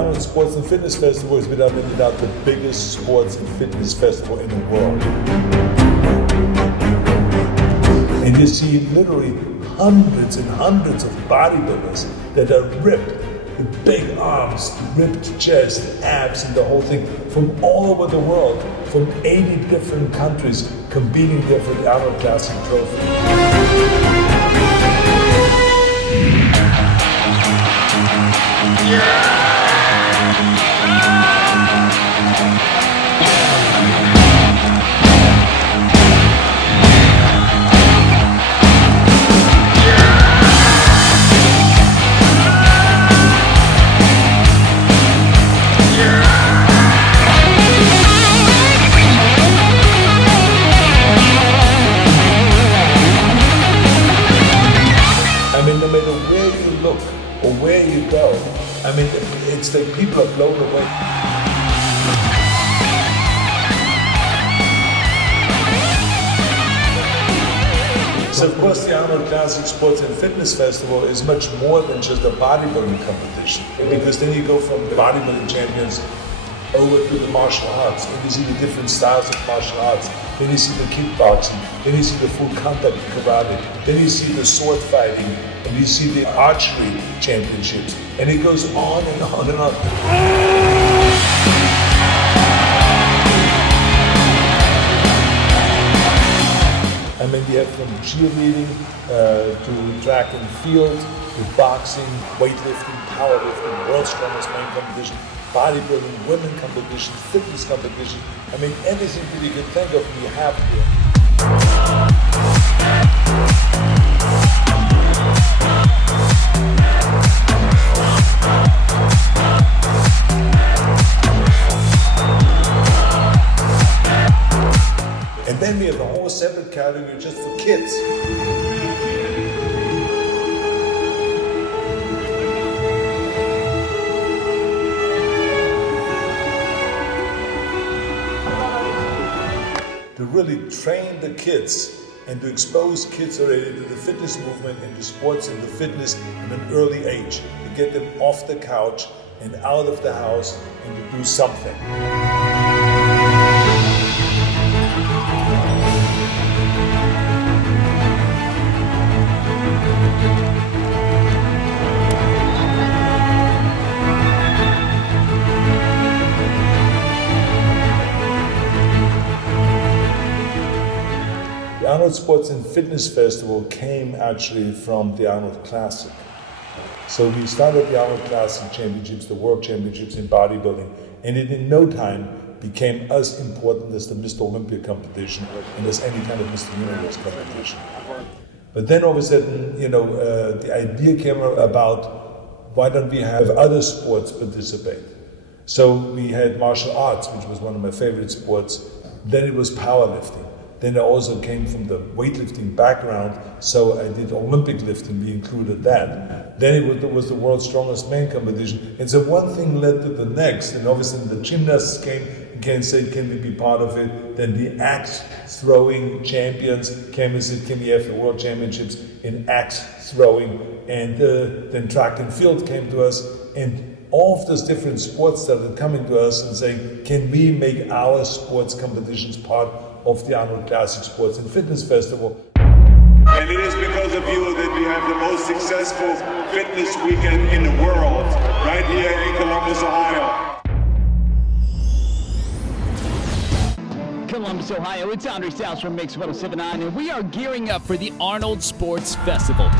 Arnold Sports and Fitness Festival is without any doubt the biggest sports and fitness festival in the world. And you see literally hundreds and hundreds of bodybuilders that are ripped, with big arms, ripped chest, abs, and the whole thing, from all over the world, from 80 different countries, competing there for the Arnold Classic Trophy. I mean, no matter where you look or where you go, I mean, it's like people are blown away. So of course the Arnold Classic Sports and Fitness Festival is much more than just a bodybuilding competition, because then you go from the bodybuilding champions over to the martial arts, and you see the different styles of martial arts. Then you see the kickboxing, then you see the full contact karate, then you see the sword fighting, and you see the archery championships, and it goes on and on and on. I mean, you have from cheerleading to track and field, to boxing, weightlifting, powerlifting, world's strongest man competition, bodybuilding, women competition, fitness competition. I mean, anything that you can think of, we have here. And then we have a whole separate category just for kids. To really train the kids and to expose kids already to the fitness movement and to sports and to fitness at an early age, to get them off the couch and out of the house and to do something. The Arnold Sports and Fitness Festival came actually from the Arnold Classic. So we started the Arnold Classic Championships, the World Championships in bodybuilding, and it in no time became as important as the Mr. Olympia competition and as any kind of Mr. Universe competition. But then all of a sudden, the idea came about, why don't we have other sports participate? So we had martial arts, which was one of my favorite sports. Then it was powerlifting. Then I also came from the weightlifting background, so I did Olympic lifting, we included that. Then it was the world's strongest man competition. And so one thing led to the next, and obviously the gymnasts came and said, can we be part of it? Then the axe throwing champions came and said, can we have the world championships in axe throwing? And then track and field came to us, and all of those different sports started coming to us and saying, can we make our sports competitions part of the Arnold Classic Sports and Fitness Festival? And it is because of you that we have the most successful fitness weekend in the world, right here in Columbus, Ohio. Columbus, Ohio, it's Andre Styles from Mix 1079, and we are gearing up for the Arnold Sports Festival.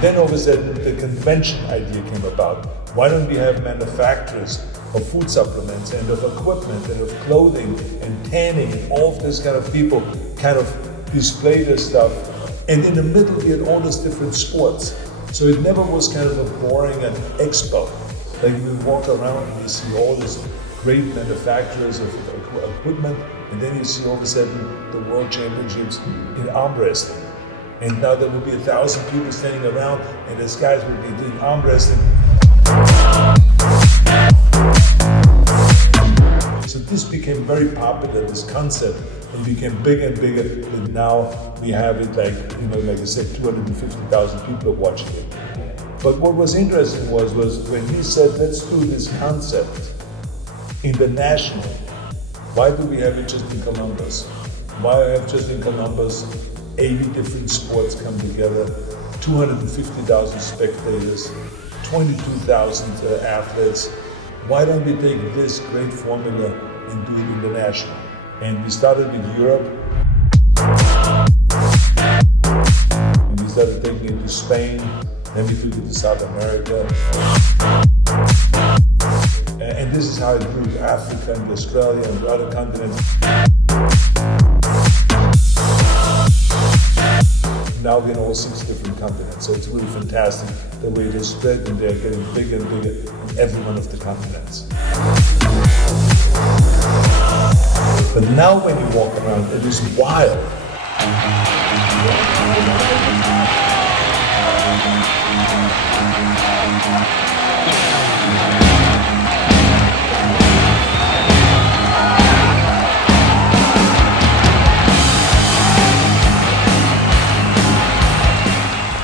Then all of a sudden the convention idea came about. Why don't we have manufacturers of food supplements and of equipment and of clothing and tanning and all of this kind of people kind of display their stuff. And in the middle we had all these different sports. So it never was kind of a boring expo. Like you walk around and you see all these great manufacturers of equipment, and then you see all of a sudden the world championships in arm wrestling. And now there will be 1,000 people standing around, and these guys will be doing arm wrestling. So this became very popular, this concept, and became bigger and bigger, and now we have it like I said, 250,000 people are watching it. But what was interesting was when he said, let's do this concept international. Why do we have it just in Columbus? Why have just in Columbus 80 different sports come together, 250,000 spectators, 22,000 athletes? Why don't we take this great formula and do it international? And we started with Europe. And we started taking it to Spain. Then we took it to South America. And this is how it grew to Africa and Australia and the other continents. Now we're in all 6 different continents, so it's really fantastic the way they spread, and they're getting bigger and bigger in every one of the continents. But now when you walk around, it is wild.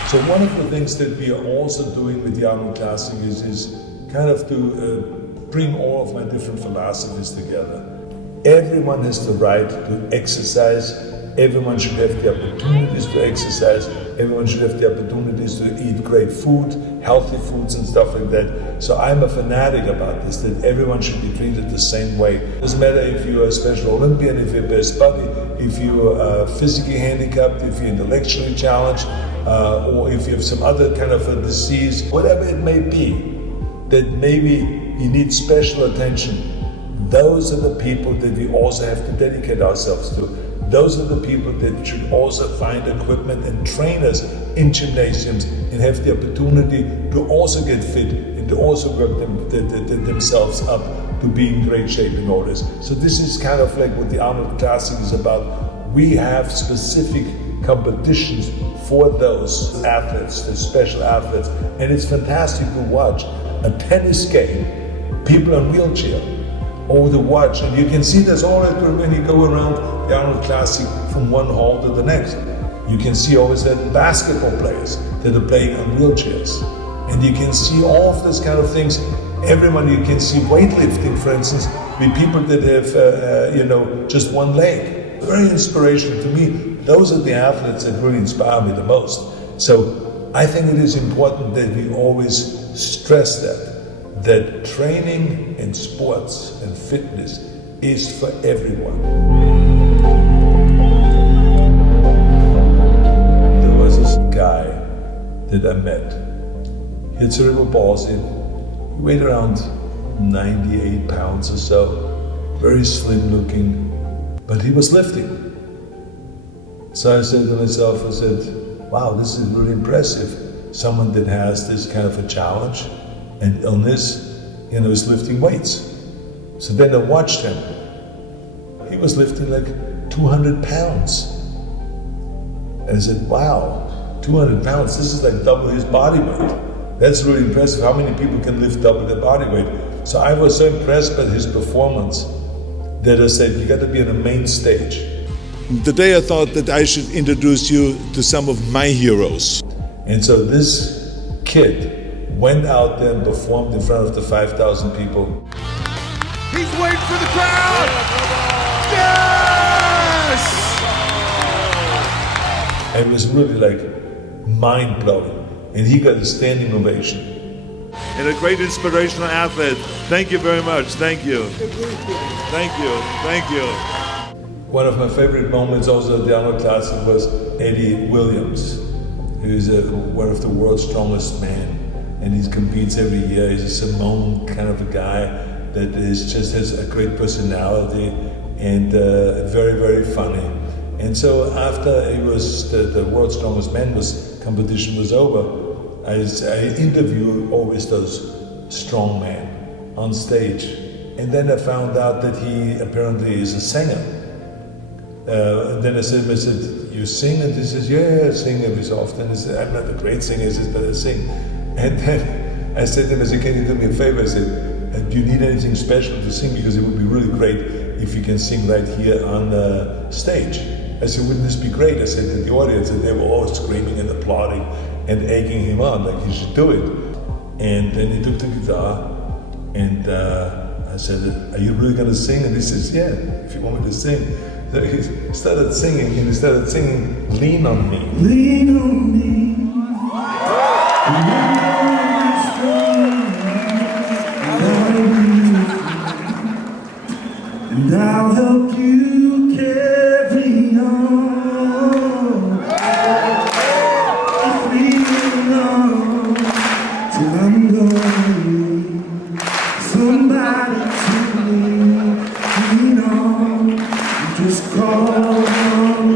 So one of the things that we are also doing with the Arnold Classic is kind of to bring all of my different philosophies together. Everyone has the right to exercise. Everyone should have the opportunities to exercise. Everyone should have the opportunities to eat great food, healthy foods and stuff like that. So I'm a fanatic about this, that everyone should be treated the same way. It doesn't matter if you're a Special Olympian, if you're best buddy, if you're physically handicapped, if you're intellectually challenged, or if you have some other kind of a disease, whatever it may be, that maybe you need special attention. Those are the people that we also have to dedicate ourselves to. Those are the people that should also find equipment and trainers in gymnasiums and have the opportunity to also get fit and to also work themselves up to be in great shape in all this. So this is kind of like what the Arnold Classic is about. We have specific competitions for those athletes, the special athletes, and it's fantastic to watch a tennis game, people on wheelchair, or to watch, and you can see this all when you go around the Arnold Classic from one hall to the next. You can see always that basketball players that are playing on wheelchairs, and you can see all of this kind of things. Everyone, you can see weightlifting, for instance, with people that have, just one leg. Very inspirational to me. Those are the athletes that really inspire me the most. So I think it is important that we always stress that training and sports and fitness is for everyone. There was this guy that I met. He had cerebral palsy. He weighed around 98 pounds or so, very slim looking, but he was lifting. So I said to myself, wow, this is really impressive. Someone that has this kind of a challenge and illness, is lifting weights. So then I watched him. He was lifting like 200 pounds. And I said, wow, 200 pounds, this is like double his body weight. That's really impressive. How many people can lift double their body weight? So I was so impressed by his performance that I said, you got to be on the main stage. Today I thought that I should introduce you to some of my heroes. And so this kid went out there and performed in front of the 5,000 people. He's waiting for the crowd! Yes! And it was really like mind-blowing. And he got a standing ovation. And a great inspirational athlete. Thank you very much. Thank you. Thank you. Thank you. One of my favorite moments also at the Arnold Classic was Eddie Williams, who is one of the world's strongest men. And he competes every year. He's a Simone kind of a guy that just has a great personality and very, very funny. And so after it was the world's strongest man competition was over, I interview always those strong men on stage. And then I found out that he apparently is a singer. And then I said, you sing? And he says, yeah, I sing every so often. He said, I'm not a great singer, he says, but I sing. And then I said to him, can you do me a favor? I said, do you need anything special to sing? Because it would be really great if you can sing right here on the stage. I said, wouldn't this be great? I said to the audience, and they were all screaming and applauding and egging him on, like he should do it. And then he took the guitar, and I said, are you really going to sing? And he says, yeah, if you want me to sing. So he started singing, and he started singing, Lean on Me. Lean on me. And I'll help you carry on. Lean on till I'm gone. Somebody to lean on. Just call on.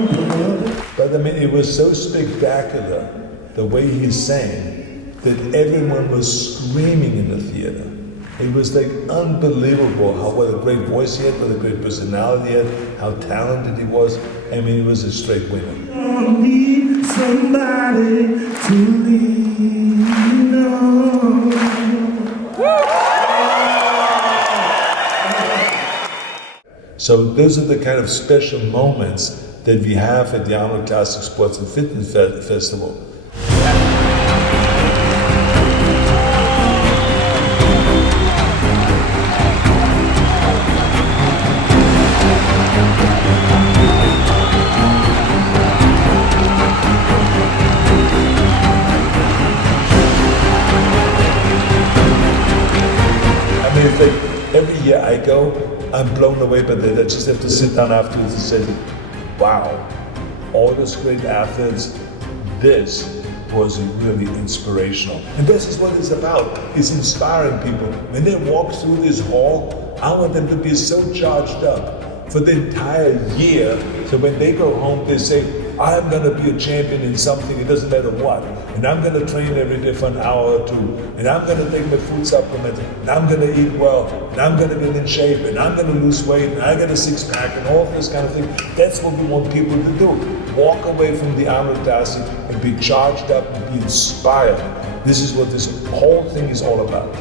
But I mean, it was so spectacular, the way he sang, that everyone was screaming in the theater. It was like unbelievable what a great voice he had, what a great personality he had, how talented he was. I mean, he was a straight winner. I need somebody to lean on. So those are the kind of special moments that we have at the Arnold Classic Sports and Fitness Festival. I mean, it's like every year I go, I'm blown away by that. I just have to sit down afterwards and say, wow, all those great athletes, this was really inspirational. And this is what it's about. It's inspiring people. When they walk through this hall, I want them to be so charged up for the entire year, so when they go home, they say, I'm gonna be a champion in something, it doesn't matter what. And I'm gonna train every day for an hour or two. And I'm gonna take my food supplements. And I'm gonna eat well. And I'm gonna get in shape. And I'm gonna lose weight. And I get a six pack and all this kind of thing. That's what we want people to do. Walk away from the Arnold Classic and be charged up and be inspired. This is what this whole thing is all about.